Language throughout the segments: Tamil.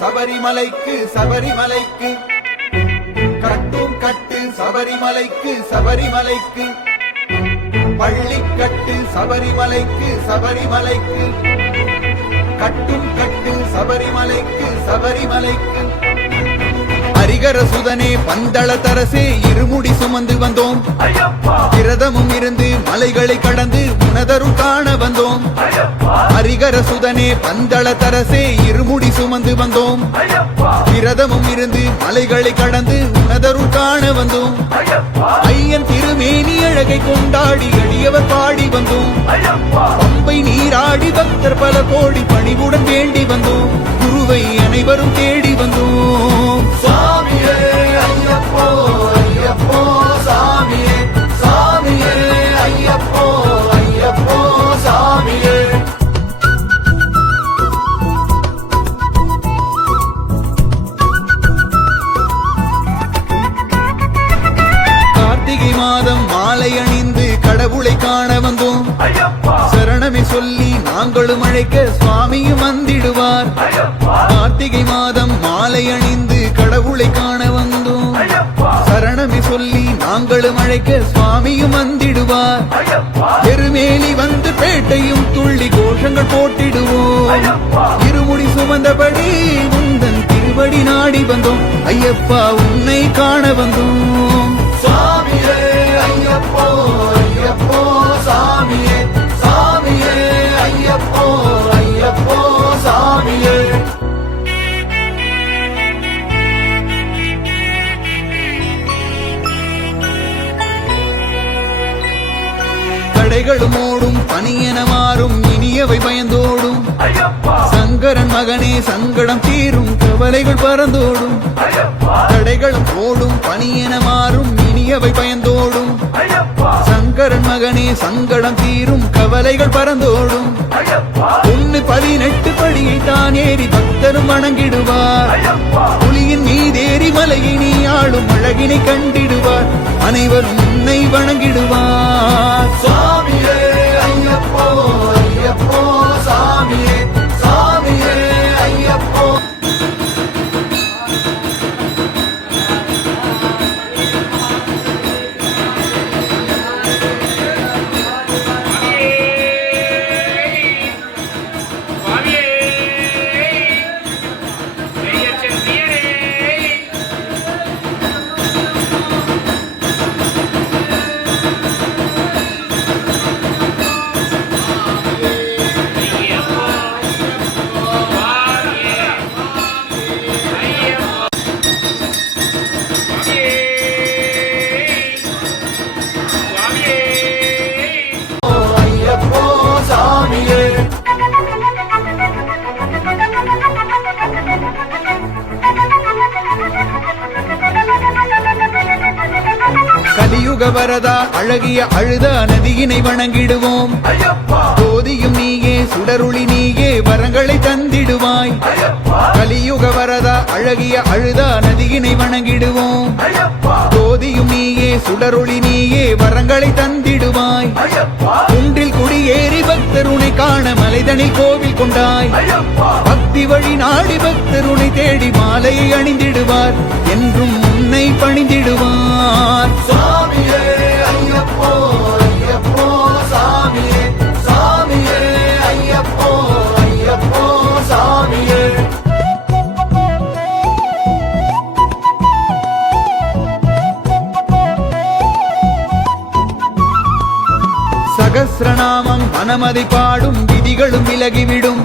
சபரிமலைக்கு சபரிமலைக்கு கட்டும் கட்டு சபரிமலைக்கு சபரிமலைக்கு பள்ளிக்கட்டு சபரிமலைக்கு சபரிமலைக்கு கட்டும் கட்டு சபரிமலைக்கு சபரிமலைக்கு ஹரிகர சுதனே பந்தள தரசே இருமுடி சுமந்து வந்தோம் விரதமும் இருந்து மலைகளை கடந்து உனதருள் காண வந்தோம் ஹரிகர சுதனே பந்தள தரசே இருமுடி சுமந்து வந்தோம் விரதமும் இருந்து மலைகளை கடந்து உனதருள் காண வந்தோம் ஐயன் திருமேனி அழகை கொண்டாடி அடியவர் பாடி வந்தோம் பம்பை நீராடி பக்தர் பல கோடி பணிவுடன் வேண்டி வந்தோம் குருவை அனைவரும் தேடி வந்தோம் சாமியே ஐயப்போ ஐயப்போ சாமியே சாமியே ஐயப்போ ஐயப்போ சாமியே கார்த்திகை மாதம் மாலை அணிந்து கடவுளை காண வந்தோம் சரணமே சொல்லி நாங்களும் அழைக்க சுவாமியும் வந்திடுவார் கார்த்திகை மாதம் மாலை அணிந்து கடவுளை காண வந்தோம் சரணமே சொல்லி நாங்களும் அழைக்க சுவாமியும் வந்திடுவார் பெருமேலி வந்து பேட்டையும் துள்ளி கோஷங்கள் போட்டிடுவோம் இருமுடி சுமந்தபடி உந்தன் திருவடி நாடி வந்தோம் ஐயப்பா உன்னை காண வந்தோம் சாமியே ஐயப்போ ஐயப்போ சாமியே சாமியே ஐயப்போ ஐயப்போ சாமியே தடைகளும் ஓடும் பனியென மாறும் இனியவை பயந்தோடும் சங்கரன் மகனே சங்கடம் தீரும் கவலைகள் பறந்தோடும் தடைகளும் ஓடும் பனியென மாறும் இனியவை பயந்தோடும் சங்கரன் மகனே சங்கடம் தீரும் கவலைகள் பறந்தோடும் 18 படியை தான் ஏறி பக்தரும் வணங்கிடுவார் புலியின் மீதேறி மலையை நீ ஆளும் அழகினை கண்டிடுவார் அனைவரும் உன்னை வணங்கிடுவார் சாமியே ஐயப்போ ஐயப்போ சாமியே சாமியே ஐயப்போ கலியுக வரதா அழகிய அழுதா நதியினை வணங்கிடுவோம் ஜோதியும் நீயே சுடருளி நீயே வரங்களை தந்திடுவாய் கலியுக வரதா அழகிய அழுதா நதியினை வணங்கிடுவோம் ஜோதியும் நீயே சுடருளி நீயே வரங்களை தந்திடுவாய் குன்றில் குடியேறி பக்தர் உனை காண மலைதனில் கோவில் கொண்டாய் பக்தி வழி நாடி பக்தர் உனை தேடி மாலையை அணிந்திடுவார் என்றும் உன்னை பணிந்திடுவார் சாமியே ஐயப்போ ஐயப்போ சாமியே சாமியே ஐயப்போ ஐயப்போ சாமியே சகஸ்ரநாமம் மனமதை பாடும் விதிகளும் விலகிவிடும்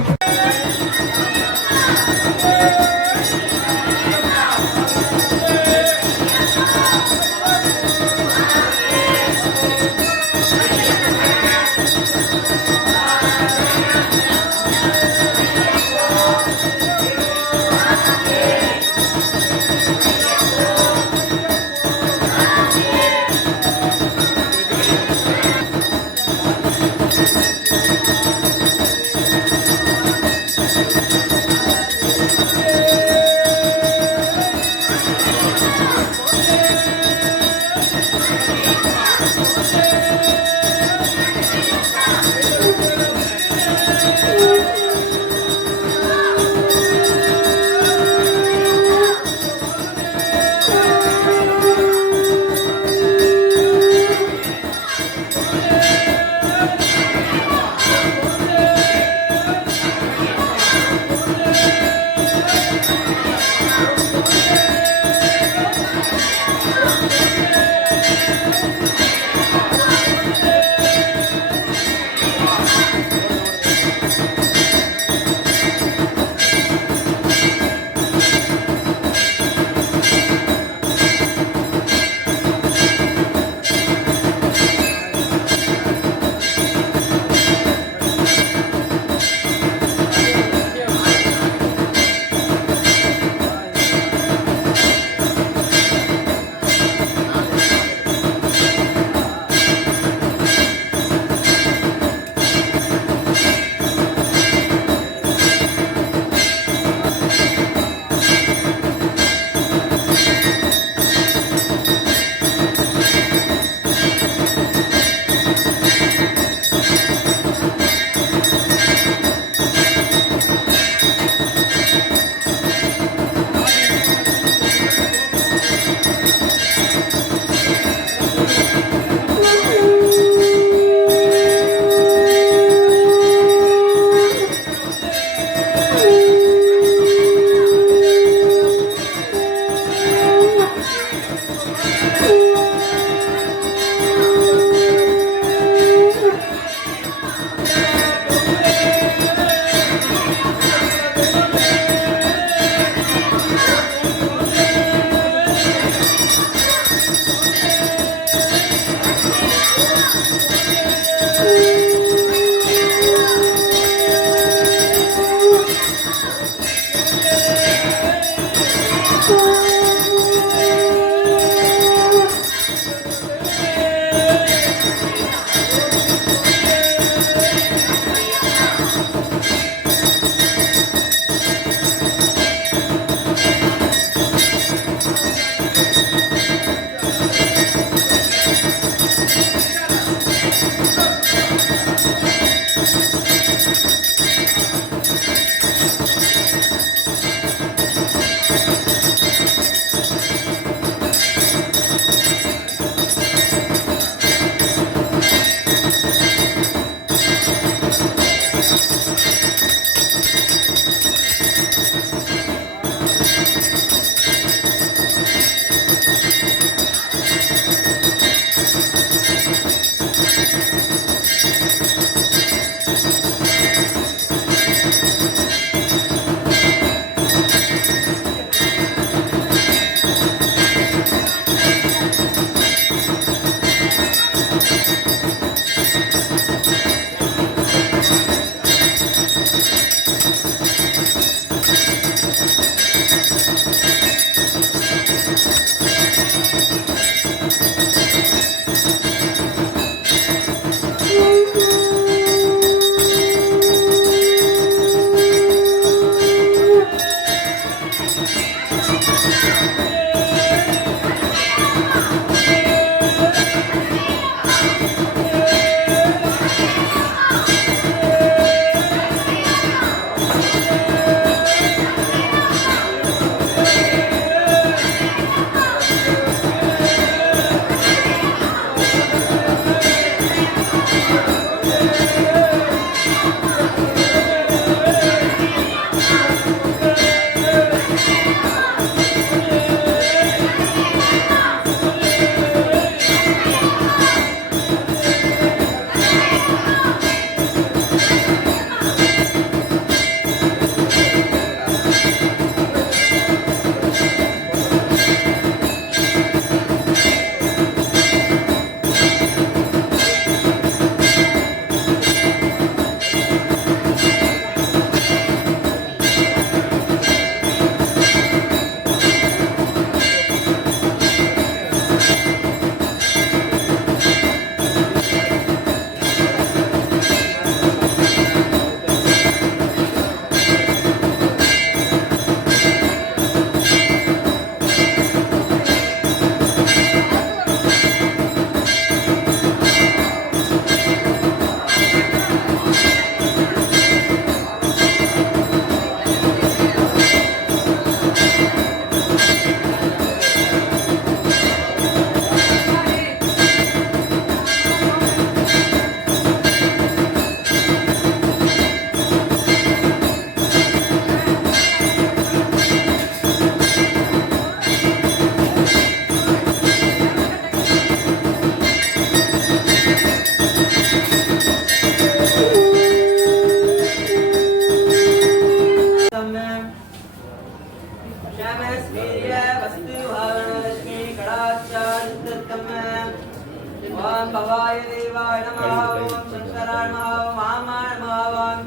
ஓம் பவாய தேவாய நமः ஓம் சங்கராய நமः ஓம் வாமாய நமः ஓம்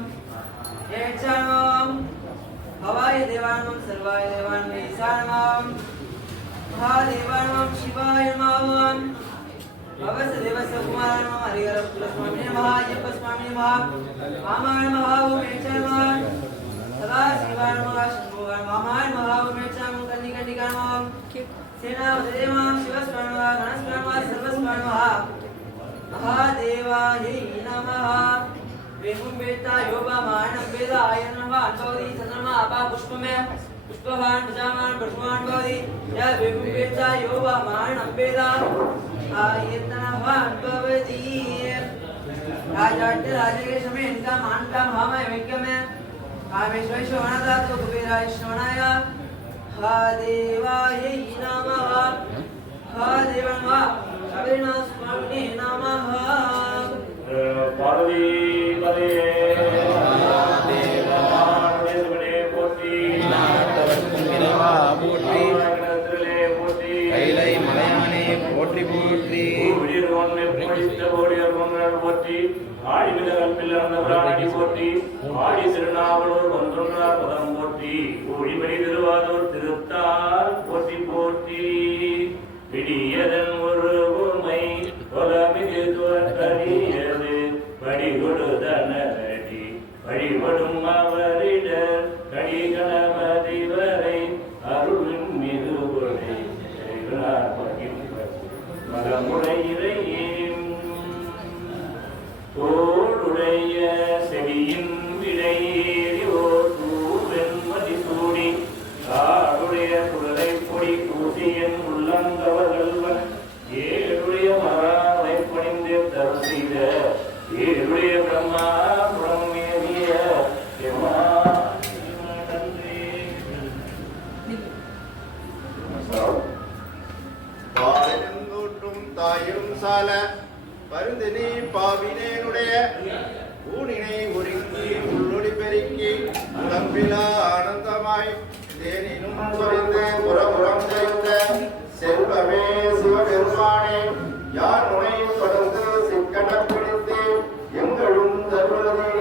ஏச்சாய நமः ஓம் பவாய தேவாய நமः சர்வாய தேவாய நமः ஈசாய நமः ஓம் மகாதேவாய நமः சிவாய நமः ஓம் பவச தேவச குமாராய நமः ஹரிஹர குலஸ்வாமி நமः ஐயப்ப சுவாமி நமः வாமாய நமः ஓம் ஏச்சாய நமः சதா சிவாய நமः சண்முகாய வாமாய நமः ஓம் ஏச்சாய நமः கன்னிகாய நமः सेनापते शिवस्वाय नमः गणस्वाय नमः सर्वस्वाय नमः महादेवाय नमः वेहुं वेत्ता योगमानं वेदाय नमः अनुभवति चंद्रमा अपा पुष्पमे पुष्पवान् प्रजावान् प्रथमान् भवति यः वेहुं वेत्ता योगमानं वेदा आयतनः अनुभवति राजाट्य राजके शमे इनका मानता महामय वैक्यमे कामेश्वर श्रवणदातो कुबेराय श्रवणाय महादेवाय नमः महादेवाय नमः शबरीनाथ स्वामिने नमः पार्वती पदे महादेवने पोती போற்றி கைலை மலையானே போற்றி போற்றி போற்றி ஆடிமிதல் பிள்ளந்த பிராணி போற்றி ஆடி திருநாவலூர் ஒன்றொன்றார் பதம் போற்றி ஊழிமணி திருவாரூர் திருத்தார் போற்றி போற்றி விடியதன் ஒரு உமை தொலமிது தோற்றறியது வடிகொடுதனடி வழிபடும் அவரிடர் கடி கணபதி வரை அருளின் மிகுபொழி மலமுறையிறையும் தோளுடைய செவியின் விடையேறி ஓர் தூவெண்மதி சூடி காடுடைய குடலை பொடி பூசியன் உள்ளங்கவர்கள் ஏழுடைய மராவை பணிந்து தரு செய்த ஏழுடைய பிரம்மா புறம் ஏறிய பாலனந்தூற்றும் தாயும் சால பருந்தினி பாவினேனுடைய ஊனினை ஒருங்கி உள்ளொடி பெருக்கி தம்பிலா ஆனந்தமாய் தேனினும் சொரிந்து புறபுறம் செய்த செல்வமே சிவபெருமானே யார் உனை தொடர்ந்து சிக்கன பிடித்து எங்களும் தருவதே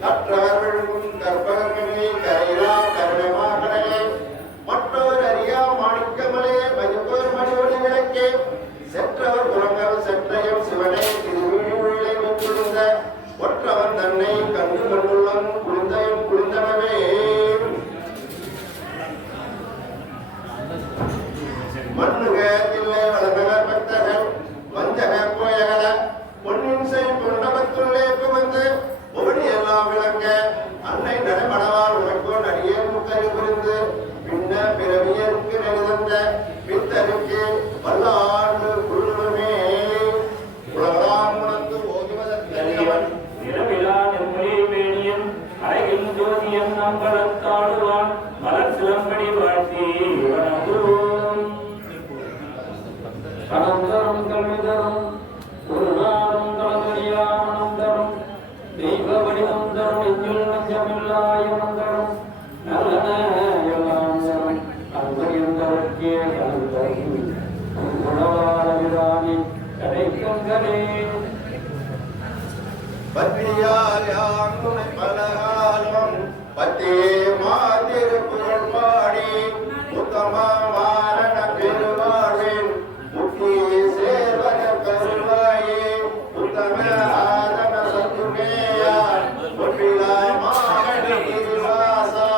கற்றவர்களும் கற்பகமே கரையிலா கருணமாகலே மற்றவர் அறியா மாணிக்கமலே மதிப்போர் மணிவொளி விளக்கே செற்றவர் புறங்கள் செற்றையும் சிவனே திருவிழிவிழை வைத்திருந்த ஒற்றவன் தன்னை கண்டு கண்டுள்ளம் குளிந்தையும் குளிந்தனவே மண்ணுக இல்லை வளநகர் பக்தர்கள் வஞ்சக போயகல பொன்னின் செய் பொன்னபத்துள்ளே புகுந்து ஒளி எல்லாம் விளங்க அன்னை நடைமணவார் உனக்கோ நடிகே முக்கறி புரிந்து பின்ன பிறவியருக்கு நெருந்த பித்தருக்கு வல்லாண்டு குழுமே உலகலாம் உணர்ந்து ஓதுவதற்கரியவன் இரவிலா நெம்மொழி மேனியன் அழகின் ஜோதியன் நம்பலத்தாடுவான் மலர் சிலம்படி வாழ்த்தி வணங்குவோம் அனந்தரம் கல்விதரம் ஒரு நாளும் கலந்தறியானந்தரம் தெய்வ வடிவந்தரம் நெஞ்சுள் நஞ்சமில்லாய மந்தரம் நல்லன எல்லாம் சரம் அன்பரியந்தரக்கே கலந்தரும் குணவாரவிராணி கடைக்கங்களே பத்னியால் யாங்குனை பலகாலம் பத்தே மாதிரு புகழ் பாடி உத்தமமான பெருவாழ்வின் முக்கிய சேர்வன கருவாயே உத்தம ஆதன சத்துமேயார் ஒப்பிலா மாமணி திருவாசா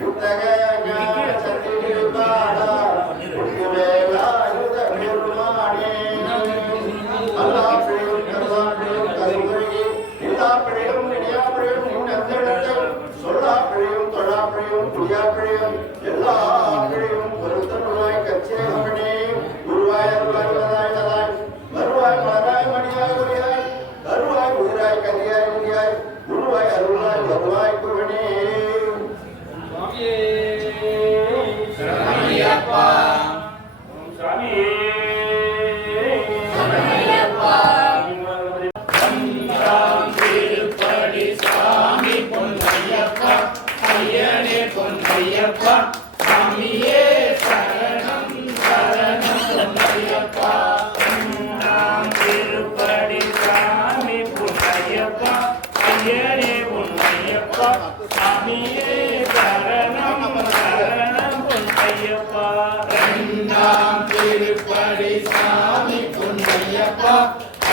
யுத்தக ஞான சத்திரிபாடா உத்திவேலாயுத பெருமானே அல்லாஹ்வின் கருணாவின் கருணையே எல்லா பிழையும் நினையா பிழையும் நின்னந்தெடுத்தல் சொல்லா பிழையும் தொழா பிழையும் புரியா பிழையும் எல்லா பிழையும் பொருத்தமுள்ளாய் கச்சேகமனே குருவாய் அருளாய் வதாய் வருவாய் மலராய் மணியாய் ஒளியாய் கருவாய் உயிராய் கதியாய் ஒளியாய் குருவாய் அருளாய் வருவாய் குருவனே சுவாமியே சரணமையப்பா சாமியே சரணமையப்பா திருப்படி சாமி பொன்னையப்பா ஐயனே பொன்னையப்பா சாமியே சரணம் சரணம் பொன்னையப்பா நாம் திருப்படி சாமி பொன்னையப்பா ஐயனே பொன்னையப்பா சாமியே சரணம் சரணம் பொன்னையப்பா இரண்டாம் திருப்படி சாமி பொன்னையப்பா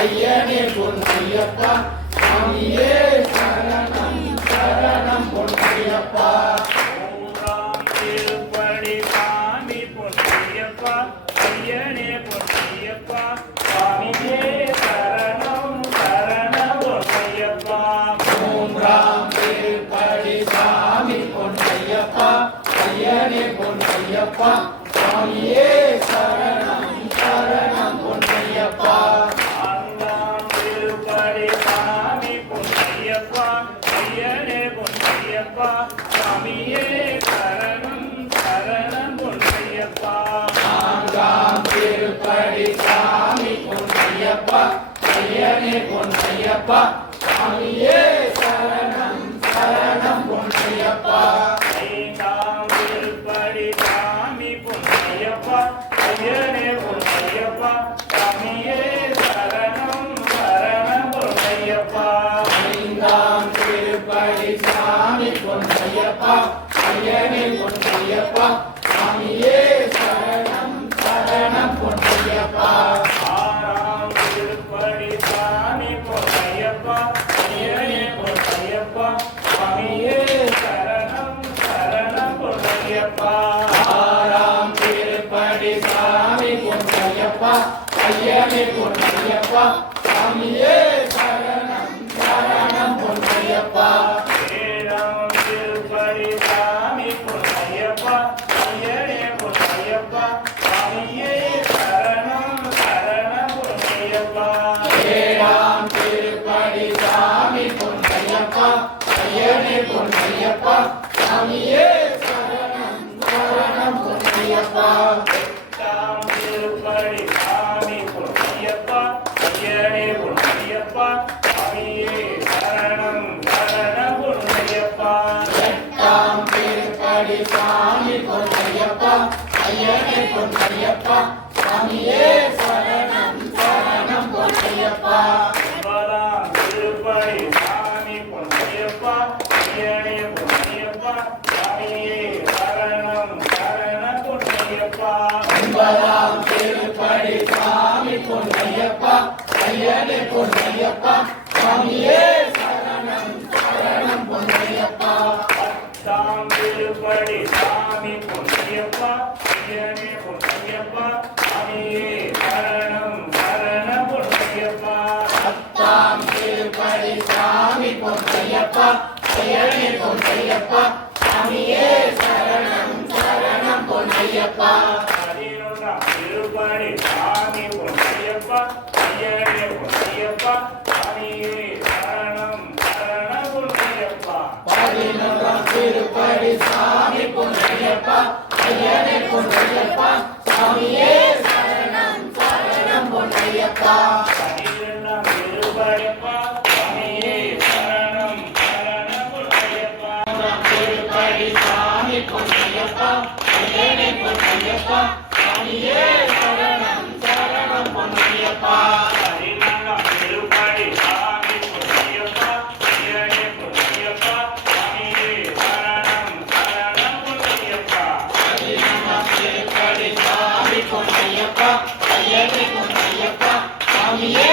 ஐயனே பொன்னையப்பா சாமியே சரணம் சரணம் பொன்னையப்பா மூன்றாம் திருப்படி சாமி பொன்னையப்பா ஐயனே பொன்னையப்பா சாமியே சரணம் சரணம் பொன்னையப்பா மூன்றாம் திருப்படி சாமி பொன்னையப்பா ஐயனே பொன்னையப்பா சாமியே சரணம் சரணம் பொன்னையப்பா நான்காம் திருப்படி சாமி பொன்னையப்பா ஐயனே பொன்னையப்பா சாமியே சரணம் சரணம் பொன்னையப்பா நான்காம் திருப்படி சாமி பொன்னையப்பா ஐயனே பொன்னையப்பா சாமியே சரணம் சரணம் பொன்னையப்பா ஐந்தாம் திருப்படி சாமி பொன்னையப்பா ஐயனே பொன்னையப்பா சாமியே சரணம் சரணம் பொன்னையப்பா ஐந்தாம் திருப்படி சாமி பொன்னையப்பா ஐயனே பொன்னையப்பா சாமியே சரணம் சரணம் பொன்னையப்பா ஆறாம் திருப்படி சாமி பொன்னையப்பா ஐயனே பொன்னையப்பா சாமியே சரணம் சரணம் பொன்னையப்பா ஆறாம் திருப்படி சாமி பொன்னையப்பா ஐயனே பொன்னையப்பா சாமியே சரணம் சரணம் பொன்னையப்பா ஏழாம் திருப்படி சாமி பொன்னையப்பா ஐயனே பொன்னையப்பா சாமியே சரணம் சரணம் பொன்னையப்பா ஏழாம் திருப்படி சாமி பொன்னையப்பா ஐயனே பொன்னையப்பா சாமியே சரணம் சரணம் பொன்னையப்பா எட்டாம் திருப்படி சாமி பொன்னையப்பா ஐயனே பொன்னையப்பா சாமியே சரணம் சரணம் பொன்னையப்பா எட்டாம் திருப்படி சாமி பொன்னையப்பா ஐயனே பொன்னையப்பா சாமியே சரணம் சரணம் பொன்னையப்பா ஒன்பதாம் திருப்படி சாமி பொன்னையப்பா ஐயனே பொன்னையப்பா சாமியே சரணம் சரணம் பொன்னையப்பா ஒன்பதாம் திருப்படி சாமி பொன்னையப்பா ஐயனே பொன்னையப்பா சாமியே சரணம் சரணம் பொன்னையப்பா பத்தாம் திருப்படி சாமி பொன்னையப்பா ஐயனே பொன்னையப்பா சாமியே சரணம் சரணம் பொன்னையப்பா பத்தாம் திருப்படி சாமி பொன்னையப்பா ஐயனே பொன்னையப்பா சாமியே சரணம் சரணம் பொன்னையப்பா பதினொன்றாம் திருப்படி சாமி பொன்னையப்பா ஐயனே பொன்னையப்பா சாமியே சரணம் சரணம் பொன்னையப்பா பதினொன்றாம் திருப்படி சாமி பொன்னையப்பா ஐயனே பொன்னையப்பா சாமியே சரணம் சரணம் பொன்னையப்பா பன்னிரெண்டாம் திருப்படிப்பா சாமியே சரணம் சரணம் பொன்னையப்பா திருப்படி சாமி பொன்னையப்பா ஐயனே பொன்னையப்பா சாமியே சரணம் சரணம் பொன்னையப்பா பதினான்காம் திருப்படி சாமி பொன்னையப்பா ஐயனே பொன்னையப்பா சாமியே சரணம் சரணம் பொன்னையப்பா பதினொன்றாம் திருப்படி சாமி பொன்னையப்பா ஐயனே பொன்னையப்பா சாமியே